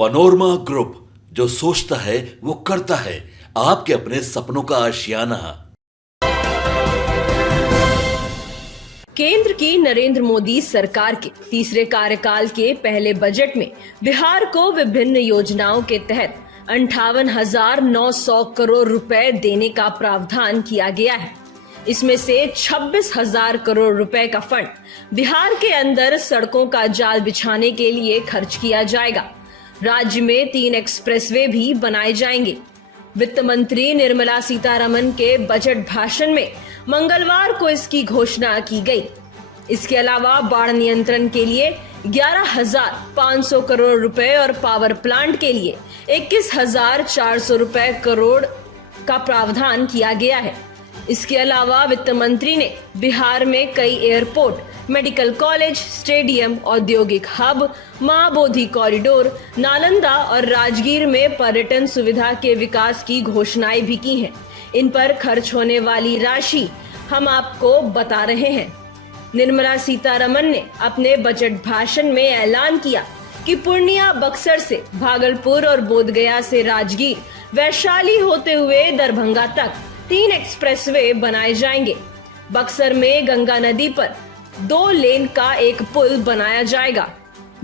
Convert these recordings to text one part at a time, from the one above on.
Panorama group, जो सोचता है वो करता है। आपके अपने सपनों का आशियाना। केंद्र की नरेंद्र मोदी सरकार के तीसरे कार्यकाल के पहले बजट में बिहार को विभिन्न योजनाओं के तहत 58,900 करोड़ रुपए देने का प्रावधान किया गया है। इसमें से 26,000 करोड़ रुपए का फंड बिहार के अंदर सड़कों का जाल बिछाने के लिए खर्च किया जाएगा। राज्य में 3 एक्सप्रेसवे भी बनाए जाएंगे। वित्त मंत्री निर्मला सीतारमण के बजट भाषण में मंगलवार को इसकी घोषणा की गई। इसके अलावा बाढ़ नियंत्रण के लिए 11,500 करोड़ रुपए और पावर प्लांट के लिए 21,400 करोड़ का प्रावधान किया गया है। इसके अलावा वित्त मंत्री ने बिहार में कई एयरपोर्ट, मेडिकल कॉलेज, स्टेडियम, औद्योगिक हब, महाबोधि कॉरिडोर, नालंदा और राजगीर में पर्यटन सुविधा के विकास की घोषणाएं भी की हैं। इन पर खर्च होने वाली राशि हम आपको बता रहे हैं। निर्मला सीतारमण ने अपने बजट भाषण में ऐलान किया कि पूर्णिया, बक्सर से भागलपुर और बोधगया से राजगीर, वैशाली होते हुए दरभंगा तक 3 एक्सप्रेसवे बनाए जाएंगे। बक्सर में गंगा नदी पर 2 लेन का एक पुल बनाया जाएगा।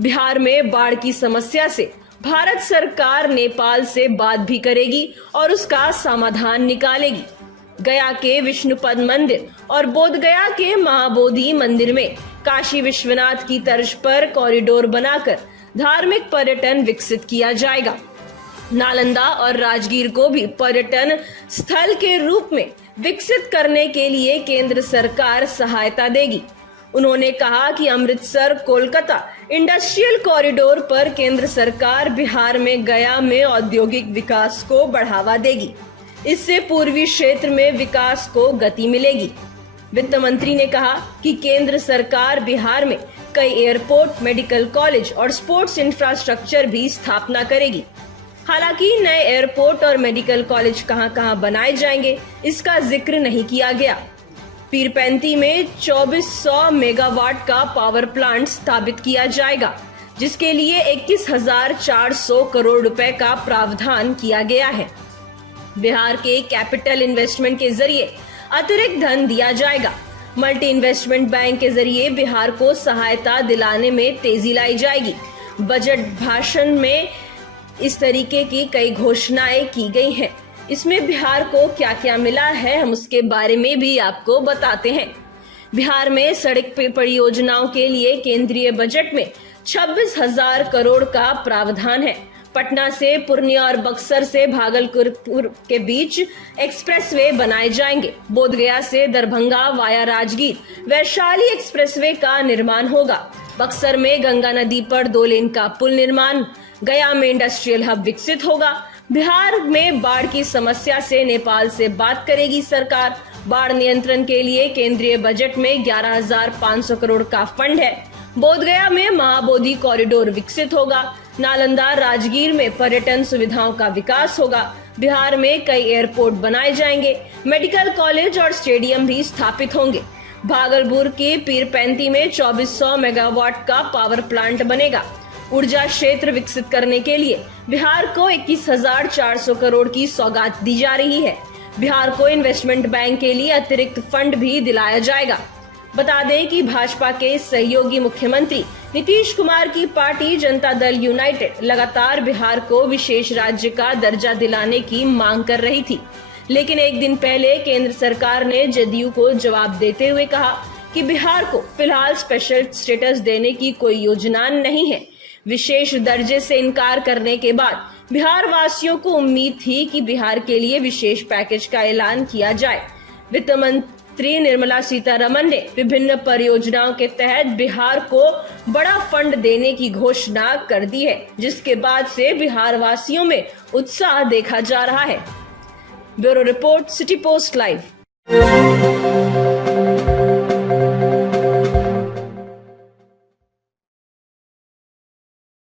बिहार में बाढ़ की समस्या से भारत सरकार नेपाल से बात भी करेगी और उसका समाधान निकालेगी। गया के विष्णुपद मंदिर और बोधगया के महाबोधि मंदिर में काशी विश्वनाथ की तर्ज पर कॉरिडोर बनाकर धार्मिक पर्यटन विकसित किया जाएगा। नालंदा और राजगीर को भी पर्यटन स्थल के रूप में विकसित करने के लिए केंद्र सरकार सहायता देगी। उन्होंने कहा कि अमृतसर कोलकाता इंडस्ट्रियल कॉरिडोर पर केंद्र सरकार बिहार में गया में औद्योगिक विकास को बढ़ावा देगी। इससे पूर्वी क्षेत्र में विकास को गति मिलेगी। वित्त मंत्री ने कहा कि केंद्र सरकार बिहार में कई एयरपोर्ट, मेडिकल कॉलेज और स्पोर्ट्स इंफ्रास्ट्रक्चर भी स्थापना करेगी। हालांकि नए एयरपोर्ट और मेडिकल कॉलेज कहां-कहां बनाए जाएंगे, इसका जिक्र नहीं किया गया। पीरपैंती में 2400 मेगावाट का पावर प्लांट स्थापित किया जाएगा, जिसके लिए 21,400 करोड़ रुपए का प्रावधान किया गया है। बिहार के कैपिटल इन्वेस्टमेंट के जरिए अतिरिक्त धन दिया जाएगा। मल्टी इन्वेस्टमेंट बैंक के जरिए बिहार को सहायता दिलाने में तेजी लाई जाएगी। बजट भाषण में इस तरीके की कई घोषणाएं की गई हैं। इसमें बिहार को क्या क्या मिला है, हम उसके बारे में भी आपको बताते हैं। बिहार में सड़क परियोजनाओं के लिए केंद्रीय बजट में 26,000 करोड़ का प्रावधान है। पटना से पूर्णिया और बक्सर से भागलपुर के बीच एक्सप्रेसवे बनाए जाएंगे। बोधगया से दरभंगा वाया राजगीर, वैशाली एक्सप्रेसवे का निर्माण होगा। बक्सर में गंगा नदी पर 2 लेन का पुल निर्माण, गया में इंडस्ट्रियल हब विकसित होगा। बिहार में बाढ़ की समस्या से नेपाल से बात करेगी सरकार। बाढ़ नियंत्रण के लिए केंद्रीय बजट में 11,500 करोड़ का फंड है। बोधगया में महाबोधि कॉरिडोर विकसित होगा। नालंदा, राजगीर में पर्यटन सुविधाओं का विकास होगा। बिहार में कई एयरपोर्ट बनाए जाएंगे। मेडिकल कॉलेज और स्टेडियम भी स्थापित होंगे। भागलपुर के पीरपैंती में 2400 मेगावाट का पावर प्लांट बनेगा। ऊर्जा क्षेत्र विकसित करने के लिए बिहार को 21,400 करोड़ की सौगात दी जा रही है। बिहार को इन्वेस्टमेंट बैंक के लिए अतिरिक्त फंड भी दिलाया जाएगा। बता दें कि भाजपा के सहयोगी मुख्यमंत्री नीतीश कुमार की पार्टी जनता दल यूनाइटेड लगातार बिहार को विशेष राज्य का दर्जा दिलाने की मांग कर रही थी, लेकिन एक दिन पहले केंद्र सरकार ने जदयू को जवाब देते हुए कहा कि बिहार को फिलहाल स्पेशल स्टेटस देने की कोई योजना नहीं है। विशेष दर्जे से इनकार करने के बाद बिहार वासियों को उम्मीद थी कि बिहार के लिए विशेष पैकेज का ऐलान किया जाए। वित्त मंत्री निर्मला सीतारमण ने विभिन्न परियोजनाओं के तहत बिहार को बड़ा फंड देने की घोषणा कर दी है, जिसके बाद से बिहार वासियों में उत्साह देखा जा रहा है। Bureau report, city post live.